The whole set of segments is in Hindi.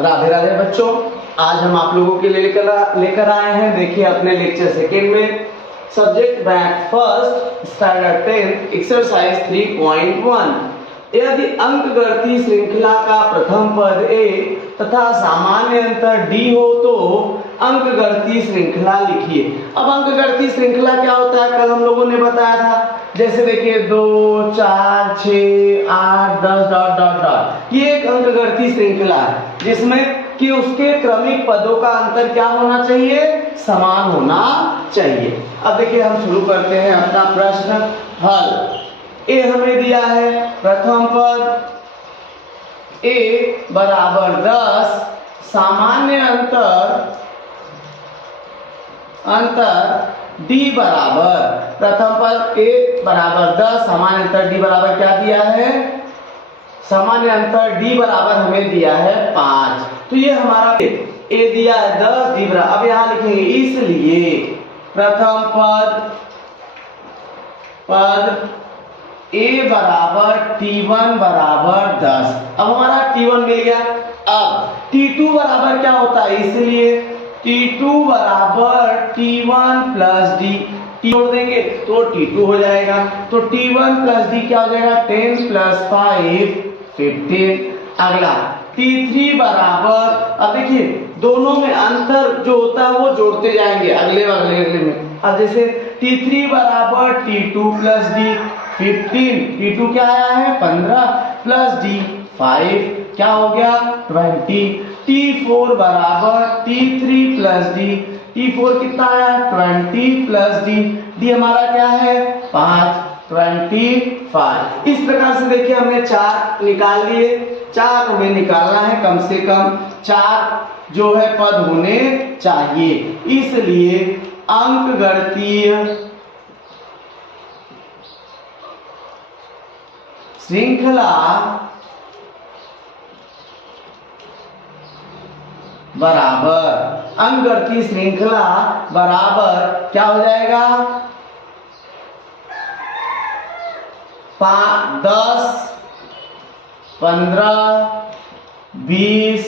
राधे राधे बच्चों, आज हम आप लोगों के लिए लेकर आए हैं, देखिए अपने लेक्चर सेकेंड में subject math first standard 10 exercise 3.1। यदि अंकगणित श्रृंखला का प्रथम पद a तथा सामान्य अंतर d हो तो अंकगणित श्रृंखला लिखिए। अब अंकगणित श्रृंखला क्या होता है, कल हम लोगों ने बताया था। जैसे देखिए 2, 4, 6, 8, 10 डॉट डॉट डॉट, ये एक अंकगणित श्रृंखला है जिसमें कि उसके क्रमिक पदों का अंतर क्या होना चाहिए, समान होना चाहिए। अब देखिए हम शुरू करते हैं अपना प्रश्न हल। ए हमें दिया है प्रथम पद a बराबर 10, सामान्य अंतर d बराबर, प्रथम पद a बराबर 10, सामान्य अंतर d बराबर क्या दिया है, सामान्य अंतर d बराबर हमें दिया है 5। तो ये हमारा a दिया है 10, d बराबर, अब यहां लिखेंगे इसलिए प्रथम पद a बराबर t1 बराबर 10। अब हमारा t1 मिल गया। अब t2 बराबर क्या होता है, इसलिए t2 बराबर t1 प्लस d, जोड़ देंगे तो t2 हो जाएगा। तो t1 प्लस d क्या हो जाएगा, 10 प्लस 5 15। अगला t3 बराबर, अब देखिए दोनों में अंतर जो होता है वो जोड़ते जाएंगे अगले में। अब जैसे t3 बराबर t2 प्लस d 15, t2 क्या आया है 15 प्लस d 5 क्या हो गया 20। t4 बराबर t3 प्लस d, t4 कितना आया 20 प्लस d हमारा क्या है 5 25। इस प्रकार से देखिए हमने 4 निकाल लिए। 4 हमें निकालना है, कम से कम 4 जो है पद होने चाहिए, इसलिए अंकगणितीय श्रृंखला बराबर, अंकगणितीय श्रृंखला बराबर क्या हो जाएगा 10, 15, 20,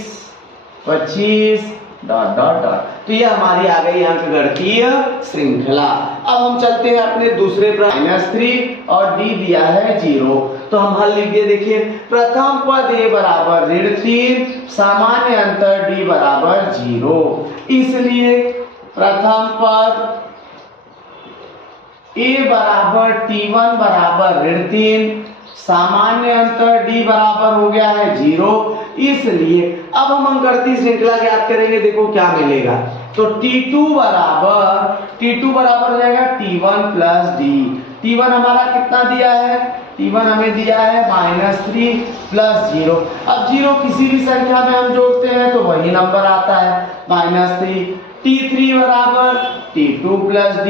25 डॉट डॉट डॉट। तो ये हमारी आ गई अंकगणितीय श्रृंखला। अब हम चलते हैं अपने दूसरे -3 और d दिया है 0, तो हम हल लिख दिए। देखिए प्रथम पद a बराबर -3, सामान्य अंतर d बराबर 0, इसलिए प्रथम पद a बराबर t1 बराबर -3, सामान्य अंतर d बराबर हो गया है 0, इसलिए अब हम अंकगणितीय श्रृंखला ज्ञात करेंगे। देखो क्या मिलेगा, तो t2 बराबर हो जाएगा t1 प्लस d। t1 हमारा कितना दिया है, t1 हमें दिया है -3 प्लस 0। अब 0 किसी भी संख्या में हम जोड़ते हैं तो वही नंबर आता है -3। t3 बराबर t2 प्लस d,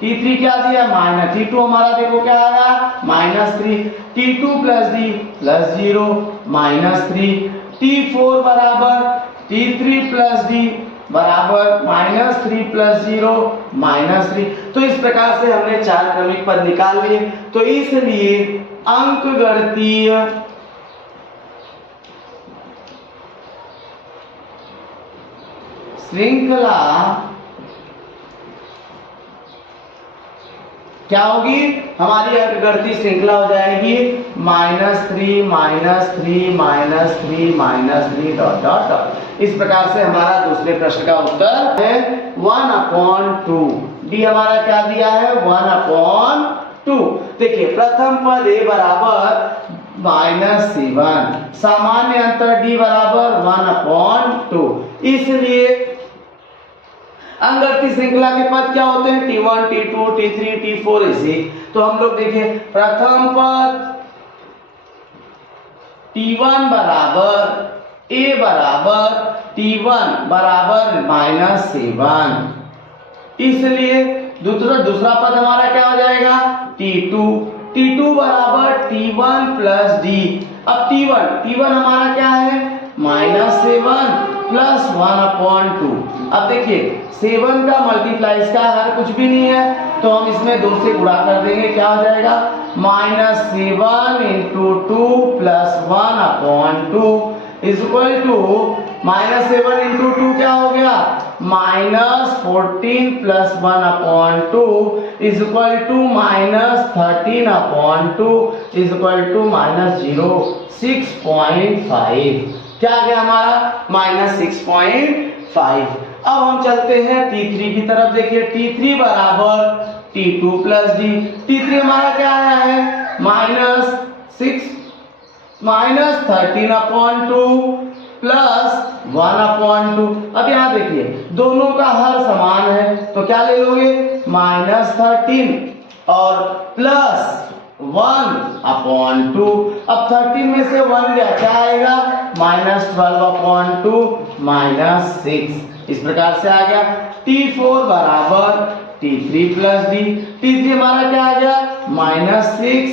t3 क्या दिया -t2 हमारा देखो क्या आया -3, t2 plus d plus 0 -3। t4 बराबर t3 प्लस d बराबर -3 प्लस 0 -3। तो इस प्रकार से हमने 4 क्रमिक पद निकाल लिए। तो इसलिए अंकगणितीय श्रृंखला क्या होगी, हमारी अंकगणितीय श्रृंखला हो जाएगी -3 -3 -3 डॉट डॉट डॉट। इस प्रकार से हमारा दूसरे प्रश्न का उत्तर है 1/2। डी हमारा क्या दिया है 1/2। देखिए प्रथम पद a बराबर -7, सामान्य अंतर d बराबर 1/2, इसलिए अंकगणितीय श्रृंखला के पद क्या होते हैं t1 t2 t3 t4 इसी। तो हम लोग देखिए प्रथम पद t1 बराबर a बराबर t1 बराबर -7, इसलिए दूसरा पद हमारा क्या हो जाएगा t2 बराबर t1 प्लस d। अब t1 हमारा क्या है -7 प्लस 1/2। अब देखिए 7 का मल्टीप्लाई इसका हर कुछ भी नहीं है, तो हम इसमें 2 से गुणा कर देंगे, क्या हो जाएगा -7 × 2 + 1/2। इज इक्वल टू -7 इंटू 2 क्या हो गया, -14 plus 1 upon 2 is equal to -13 upon 2 is equal to -0.6.5। क्या आ गया हमारा, -6.5। अब हम चलते हैं T3 की तरफ। देखिए T3 बराबर T2 प्लस D। T3 हमारा क्या आया है, -13 अपॉन 2 प्लस 1 अपॉन 2। अब यहाँ देखिए दोनों का हर समान है तो क्या ले लोगे, -13 और प्लस 1 अपॉन 2। अब 13 में से 1 गया, क्या आएगा, -12 अपॉन 2 -6। इस प्रकार से आ गया। T4 बराबर T3 प्लस D। T3 हमारा क्या आ गया, -6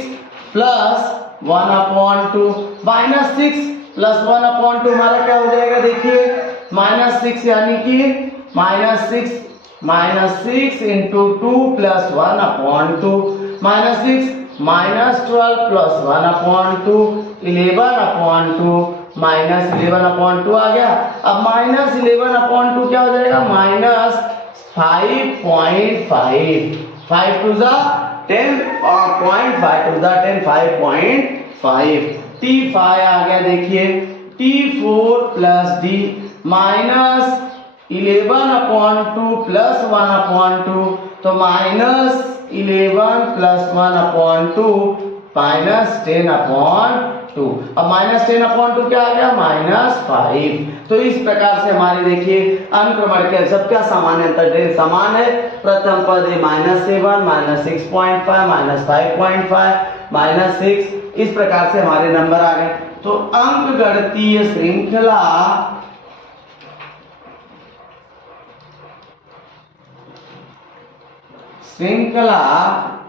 प्लस 1 अपॉन 2। -6 प्लस 1 अपॉन 2 हमारा क्या हो जाएगा, देखिए -6 यानी कि -6 into 2 plus 1 upon 2 -6 -12 plus 1 upon 2 11 upon 2 -11 upon 2 आ गया। अब -11 अपॉन 2 क्या हो जाएगा, -5.5। 5 to the 10 0.5 to the 10 5.5। T5 आ गया। देखिए T4 plus D -11 upon 2 plus 1 upon 2 तो -11 प्लस 1 अपॉन 2 -10 अपॉन 2। अब -10 अपॉन 2 क्या आ गया, -5। तो इस प्रकार से हमारे देखिए अनुक्रमण के सबका सामान्य अंतर समान है। प्रथम पद है -7 -6.5 -5.5 -6। इस प्रकार से हमारे नंबर आ गए। तो अंकगणितीय श्रृंखला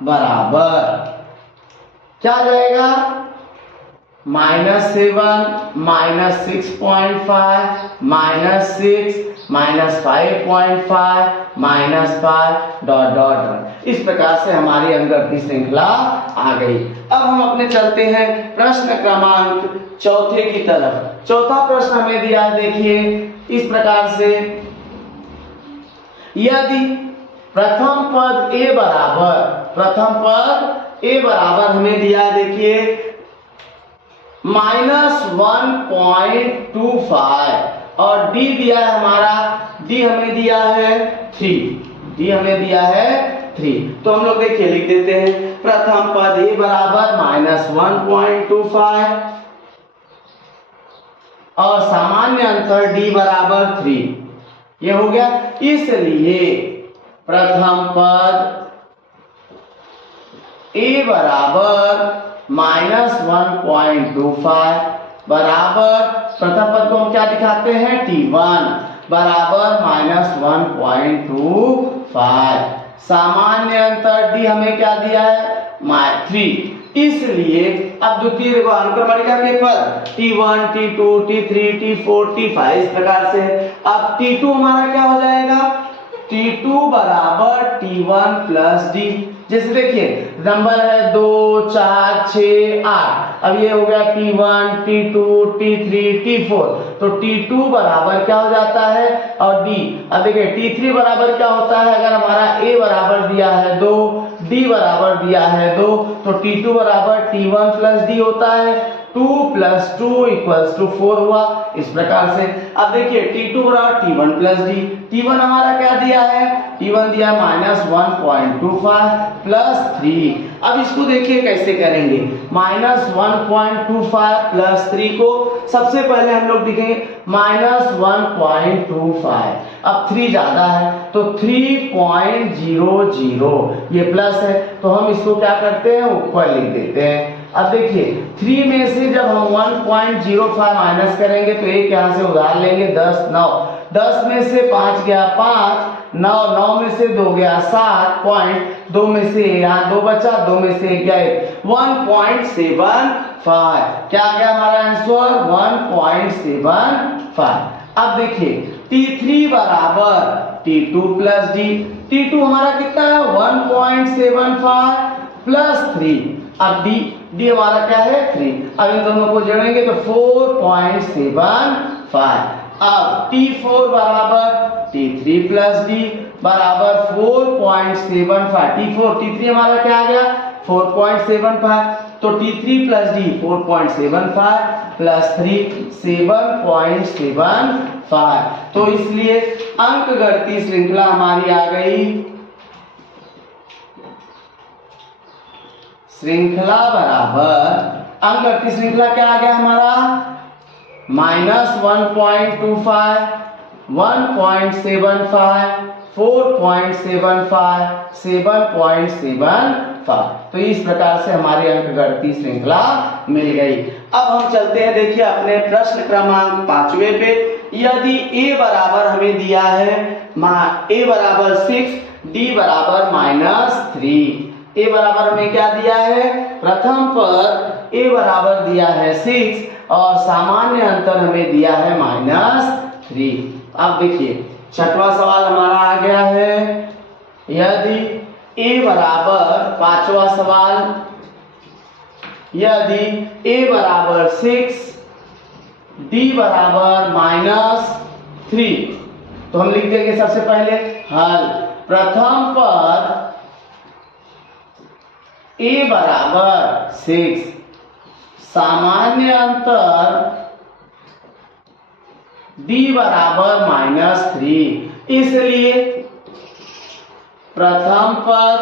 बराबर क्या आ जाएगा, -7 -6.5 -6 -5.5 -5 ... इस प्रकार से हमारी अंकगणितीय श्रृंखला आ गई। अब हम अपने चलते हैं प्रश्न क्रमांक चौथे की तरफ। चौथा प्रश्न हमें दिया है, देखिए इस प्रकार से, यदि प्रथम पद A बराबर हमें दिया है, देखिए -1.25 और D दिया है हमारा, D हमें दिया है 3। तो हम लोग देखिए लिख देते हैं प्रथम पद A बराबर -1.25 और सामान्य अंतर D बराबर 3। ये हो गया। इसलिए प्रथम पद A बराबर -1.25 बराबर, प्रथम पद को हम क्या दिखाते हैं, T1 बराबर -1.25। सामान्य अंतर D हमें क्या दिया है, 3। इसलिए अब द्वितीय अनुक्रमणिका के पद T1 T2 T3 T4 T5 इस प्रकार से। अब T2 हमारा क्या हो जाएगा, T2 बराबर T1 प्लस D। जैसे देखिए नंबर है 2 4 6 8। अब ये हो गया T1 T2 T3 T4। तो T2 बराबर क्या हो जाता है, और D। अब देखिए T3 बराबर क्या होता है, अगर हमारा A बराबर दिया है 2 D बराबर दिया है 2 तो T2 बराबर T1 प्लस D होता है। 2 + 2 = 4 हुआ। इस प्रकार से अब देखिए T2 बराबर T1 प्लस D। T1 हमारा क्या दिया है, T1 दिया -1.25 प्लस 3। अब इसको देखिए कैसे करेंगे, -1.25 प्लस 3 को सबसे पहले हम लोग लिखेंगे -1.25। अब 3 ज्यादा है तो 3.00 ये प्लस है तो हम इसको क्या करते हैं, ऊपर लिख देते हैं। अब देखिए 3 में से जब हम 1.05 माइनस करेंगे तो एक यहाँ से उधार लेंगे 10 9 10 में से 5 गया 5 9 9 में से 2 गया 7 पॉइंट 2 में से यहाँ 2 बचा 2 में से 1 गया 1.75। क्या गया हमारा आंसर, 1.75। अब देखिए T3 बराबर T2 प्लस D। T2 हमारा कितना है 1.75 प्लस 3। अब D डी हमारा क्या है 3। अब इन दोनों को जोड़ेंगे तो 4.75। अब T4 बराबर T3 प्लस डी बराबर 4.75। T3 हमारा क्या आ गया 4.75, तो T3 प्लस डी 4.75 प्लस 3 7.75। तो इसलिए अंकगणितीय श्रृंखला हमारी आ गई, श्रृंखला बराबर अंकगणितीय श्रृंखला क्या आ गया हमारा -1.25, 1.75, 4.75, 7.75। तो इस प्रकार से हमारी अंकगणितीय श्रृंखला मिल गई। अब हम चलते हैं देखिए अपने प्रश्न क्रमांक 5वें पे। यदि a बराबर हमें दिया है a बराबर 6, d बराबर -3। a बराबर हमें क्या दिया है, प्रथम पर a बराबर दिया है 6 और सामान्य अंतर हमें दिया है -3। अब देखिए छठवां सवाल हमारा आ गया है, यदि a बराबर, पांचवा सवाल, यदि a बराबर 6, d बराबर -3, तो हम लिख देंगे सबसे पहले हल। प्रथम पर a बराबर 6, सामान्य अंतर d बराबर -3, इसलिए प्रथम पद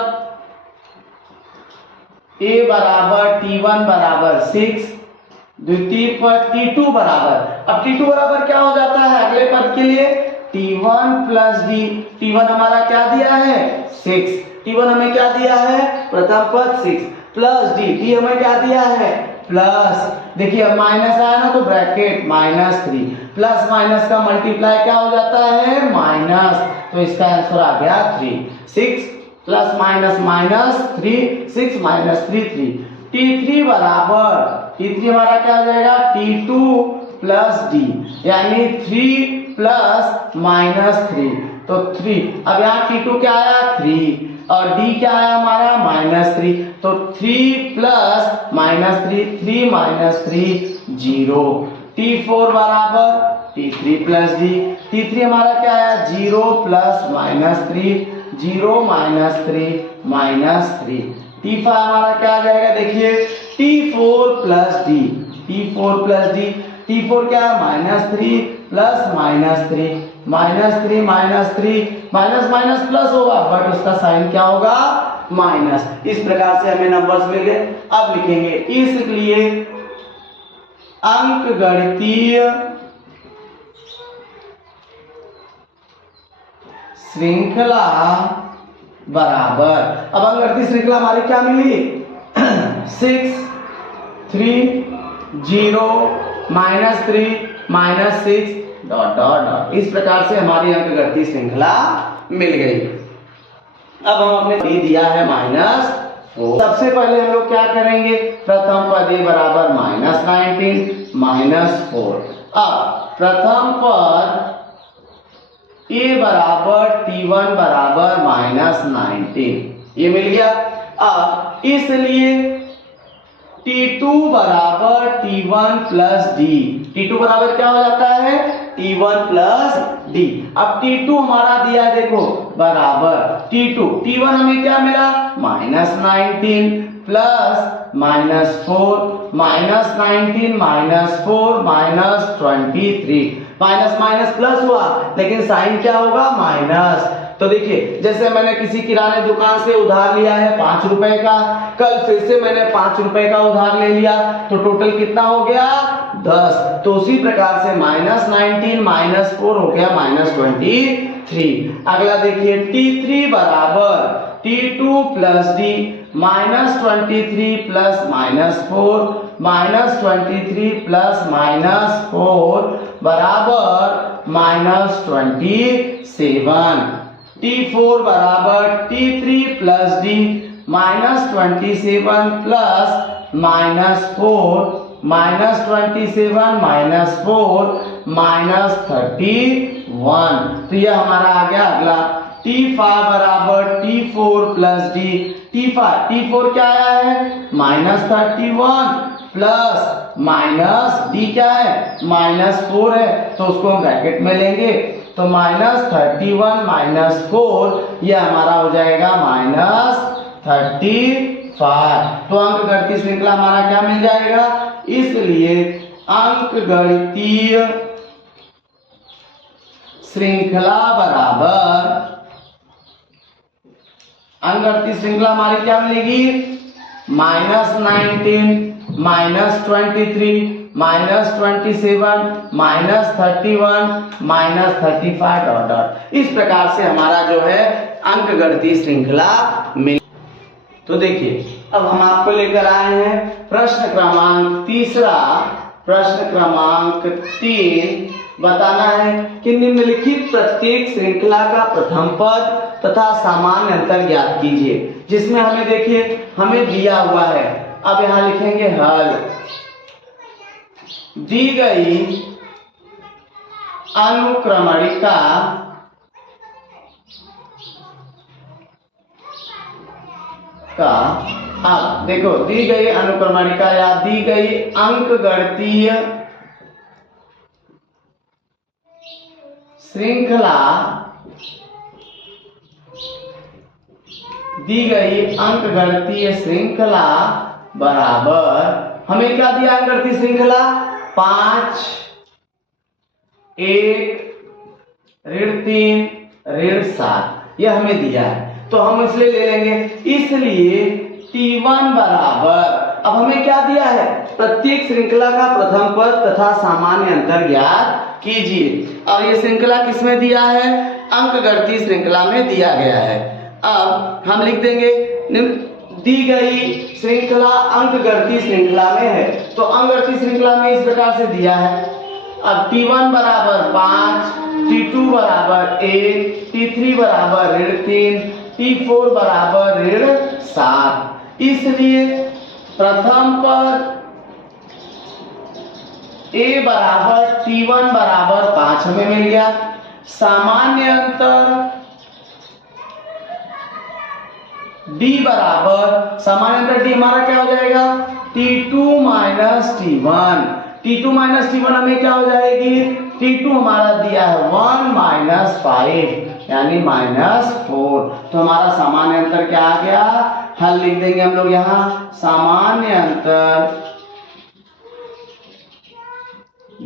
a बराबर T1 बराबर 6, द्वितीय पद T2 बराबर, अब T2 बराबर क्या हो जाता है अगले पद के लिए T1 प्लस डी। T1 हमारा क्या दिया है 6, T1 हमें क्या दिया है प्रथम पद 6 प्लस डी, डी हमें क्या दिया है प्लस, देखिए अब माइनस आया ना तो ब्रैकेट -3, प्लस माइनस का मल्टीप्लाई क्या हो जाता है माइनस, तो इसका आंसर आ गया 3। 6 प्लस माइनस -3, 6 -3 3। T3 बराबर, T3 हमारा क्या हो जाएगा T2 प्लस डी, यानी 3 प्लस -3, तो 3। अब यहाँ T2 क्या आया 3 और D क्या आया हमारा -3, तो 3 प्लस -3, 3 -3 0। T4 बराबर T3 प्लस D, T3 हमारा क्या आया 0 प्लस -3, 0 -3 -3। T5 हमारा क्या आ जाएगा देखिए T4 plus D, T4 plus D, T4 क्या -3 प्लस -3, -3 -3, माइनस माइनस प्लस होगा बट उसका साइन क्या होगा माइनस। इस प्रकार से हमें नंबर्स मिल गए। अब लिखेंगे इसलिए अंकगणितीय श्रृंखला बराबर, अब अंकगणितीय श्रृंखला हमारी क्या मिली 6 3 0 -3 -6 डॉट डॉट डॉट। इस प्रकार से हमारी अंकगणितीय श्रृंखला मिल गई। अब हम अपने डी दिया है -4। सबसे पहले हम लोग क्या करेंगे, प्रथम पद a बराबर -19 -4। अब प्रथम पद a बराबर T1 बराबर -19, ये मिल गया। अब इसलिए T2 बराबर T1 प्लस डी, T2 बराबर क्या हो जाता है T1 प्लस डी। अब T2 हमारा दिया देखो बराबर T2, T1 हमें क्या मिला -19 प्लस -4, -19 -4 -23, माइनस माइनस प्लस हुआ लेकिन साइन क्या होगा माइनस। तो देखिए जैसे मैंने किसी किराने दुकान से उधार लिया है 5 रुपए का, कल फिर से मैंने 5 रुपए का उधार ले लिया तो टोटल कितना हो गया 10। तो उसी प्रकार से -19 -4 हो गया -23। अगला देखिए T3 बराबर T2 plus D, -23 plus -4 -23 plus -4 बराबर -27। T4 बराबर T3 प्लस डी, -27 प्लस -4 -27 -4 -31। तो यह हमारा आ गया अगला। T5 बराबर T4 प्लस डी, T4 क्या आया है -31 प्लस माइनस डी क्या है -4 है, तो उसको हम ब्रैकेट में लेंगे तो -31 -4 ये हमारा हो जाएगा -35। तो अंकगणितीय श्रृंखला हमारा क्या मिल जाएगा, इसलिए अंकगणितीय श्रृंखला बराबर अंकगणितीय श्रृंखला हमारी क्या मिलेगी -19 -23 -27 -31 -35 डॉट डॉट। इस प्रकार से हमारा जो है अंकगणितीय श्रृंखला मिल। तो देखिए अब हम आपको लेकर आए हैं प्रश्न क्रमांक 3 बताना है कि निम्नलिखित प्रत्येक श्रृंखला का प्रथम पद तथा सामान्य अंतर ज्ञात कीजिए, जिसमें हमें देखिए हमें दिया हुआ है। अब यहां लिखेंगे हल। दी गई अनुक्रमणिका का, अब देखो दी गई अनुक्रमणिका या दी गई अंकगणितीय श्रृंखला, दी गई अंकगणितीय श्रृंखला बराबर हमें क्या दिया अंकगणितीय श्रृंखला 5 1 -3 -7 यह हमें दिया है, तो हम इसलिए ले लेंगे। इसलिए T1 बराबर, अब हमें क्या दिया है प्रत्येक श्रृंखला का प्रथम पद तथा सामान्य अंतर ज्ञात कीजिए। और ये श्रृंखला किसमें दिया है अंकगणितीय श्रृंखला में दिया गया है। अब हम लिख देंगे दी गई श्रृंखला अंकगणितीय श्रृंखला में है, तो अंकगणितीय श्रृंखला में इस प्रकार से दिया है। अब T1 बराबर 5, T2 बराबर 1, T3 बराबर -3, T4 बराबर -7। इसलिए प्रथम पद A बराबर T1 बराबर 5 हमें मिल गया। सामान्य अंतर D बराबर, सामान्य अंतर D हमारा क्या हो जाएगा T2 -T1। T2 -T1 हमें क्या हो जाएगी, T2 हमारा दिया है 1 -5 यानी -4। तो हमारा सामान्य अंतर क्या आ गया, हल लिख देंगे हम लोग यहाँ सामान्य अंतर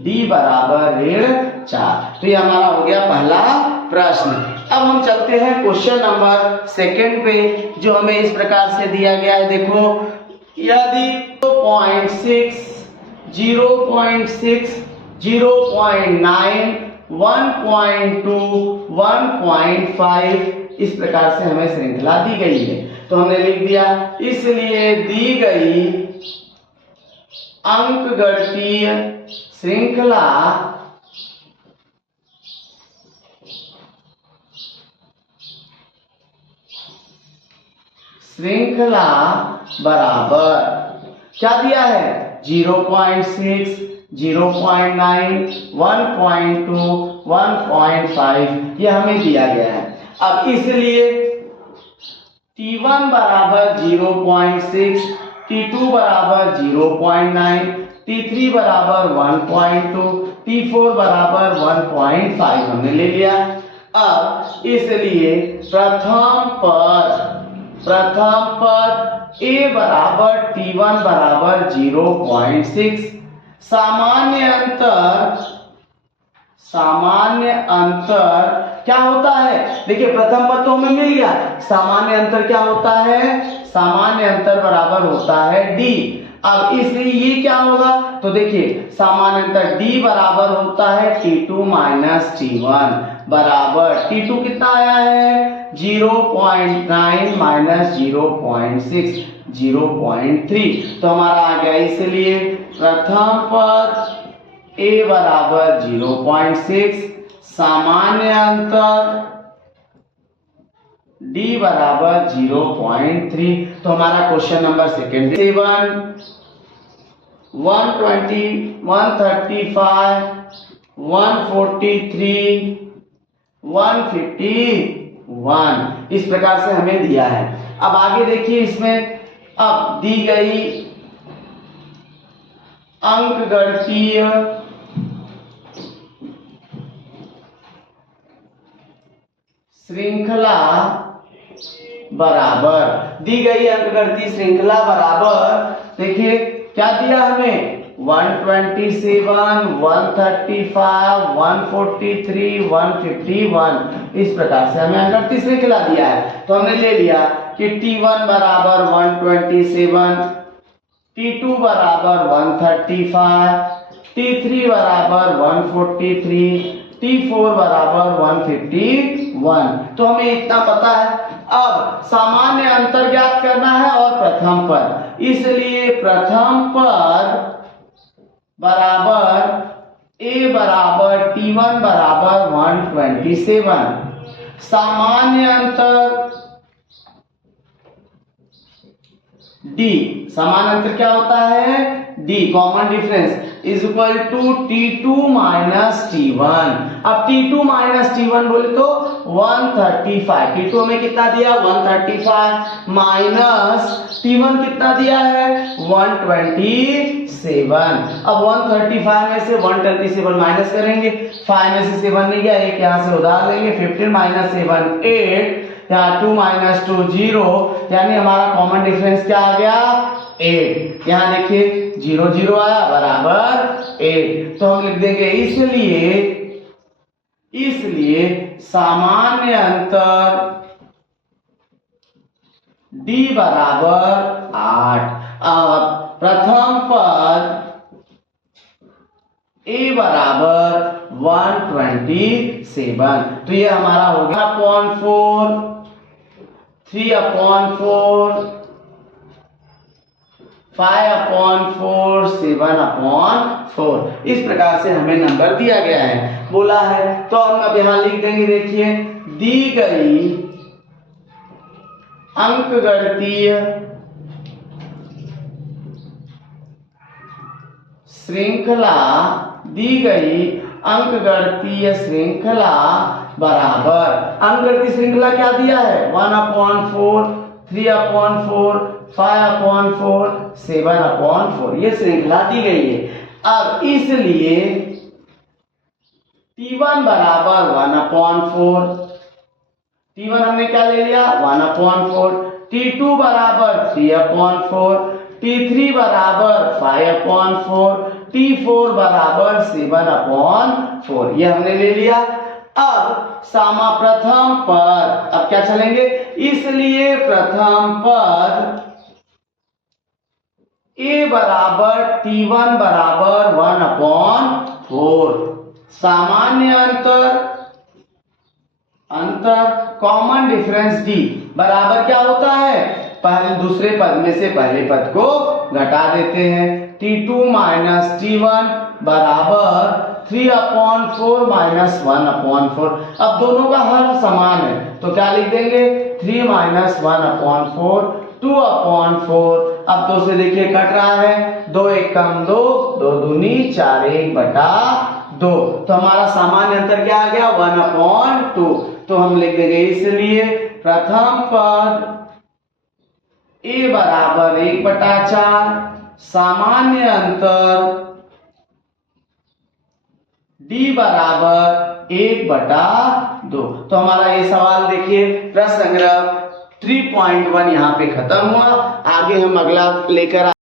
D बराबर 4। तो ये हमारा हो गया पहला प्रश्न। अब हम चलते हैं क्वेश्चन नंबर 2 पे, जो हमें इस प्रकार से दिया गया है। देखो यदि 0.6 0.6 0.9 1.2 1.5 इस प्रकार से हमें श्रृंखला दी गई है, तो हमने लिख दिया। इसलिए दी गई अंकगणितीय श्रृंखला बराबर क्या दिया है 0.6 0.9 1.2 1.5 ये हमें दिया गया है। अब इसलिए T1 बराबर 0.6, T2 बराबर 0.9, T3 बराबर 1.2, T4 बराबर 1.5 हमने ले लिया। अब इसलिए प्रथम पद A बराबर T1 बराबर 0.6, सामान्य अंतर क्या होता है, देखिए प्रथम पद तो हमें मिल गया, सामान्य अंतर क्या होता है, सामान्य अंतर बराबर होता है D। अब इसलिए ये क्या होगा, तो देखिए सामान्य अंतर D बराबर होता है T2 T1 बराबर T2 कितना आया है 0.9 -0.6 0.3, तो हमारा आ गया। इसलिए प्रथम पद A बराबर 0.6, सामान्य अंतर D बराबर 0.3, तो हमारा क्वेश्चन नंबर 7 120 135 143 151 इस प्रकार से हमें दिया है। अब आगे देखिए इसमें, अब दी गई अंकगणितीय श्रृंखला बराबर, दी गई अंकगणितीय श्रृंखला बराबर, देखिए क्या दिया हमें, 127, 135, 143, 151, इस प्रकार से हमें अंकगणितीय श्रृंखला दिया है। तो हमने ले लिया कि T1 बराबर 127, T2 बराबर 135, T3 बराबर 143, T4 बराबर 151। तो हमें इतना पता है। अब सामान्य अंतर ज्ञात करना है और प्रथम पद, इसलिए प्रथम पद बराबर A बराबर T1 बराबर 127, सामान्य अंतर D, समान अंतर क्या होता है, D common difference is equal to T2 minus T1। अब T2 माइनस T1 बोले तो 135, T2 हमें कितना दिया 135 माइनस T1 कितना दिया है 127। अब 135 में से 127 माइनस करेंगे, 5 में से 7 नहीं गया, एक यहाँ से उधार लेंगे, 15 माइनस 7 8, यहाँ 2 माइनस 2 0, यानी हमारा कॉमन डिफरेंस क्या आ गया 8। यहाँ देखिए 0 0 आया बराबर 8, तो हम लिख देंगे इसलिए सामान्य अंतर D बराबर 8। अब प्रथम पद A बराबर 127, तो ये हमारा हो गया 4, 3/4, 5/4, 7/4, इस प्रकार से हमें नंबर दिया गया है, बोला है। तो हम अब यहां लिख देंगे, देखिए दी गई अंकगणितीय श्रृंखला, दी गई अंकगणितीय श्रृंखला बराबर, अंकगणितीय श्रृंखला क्या दिया है 1/4, 3/4, 5/4, 7/4, ये श्रृंखला दी गई है। अब इसलिए T1 बराबर 1/4, T1 हमने क्या ले लिया 1/4, T2 बराबर 3/4, T3 बराबर 5/4, T4 बराबर 7/4, ये हमने ले लिया। अब प्रथम पद, अब क्या चलेंगे, इसलिए प्रथम पद A बराबर T1 बराबर 1/4, सामान्य अंतर कॉमन डिफरेंस D बराबर क्या होता है, पहले दूसरे पद में से पहले पद को घटा देते हैं, T2 माइनस T1 बराबर 3/4 माइनस 1/4। अब दोनों का हर समान है तो क्या लिख देंगे 3 माइनस 1/4, 2/4। अब 2 से देखिए कट रहा है, 2 1 कम 2, 2 दूनी 4, 1/2, तो हमारा सामान्य अंतर क्या आ गया 1/2। तो हम लिख देंगे इसलिए प्रथम पद A बराबर 1/4, सामान्य अंतर D बराबर 1/2। तो हमारा ये सवाल देखिए प्रश्न संग्रह 3.1 यहाँ पे खत्म हुआ। आगे हम अगला लेकर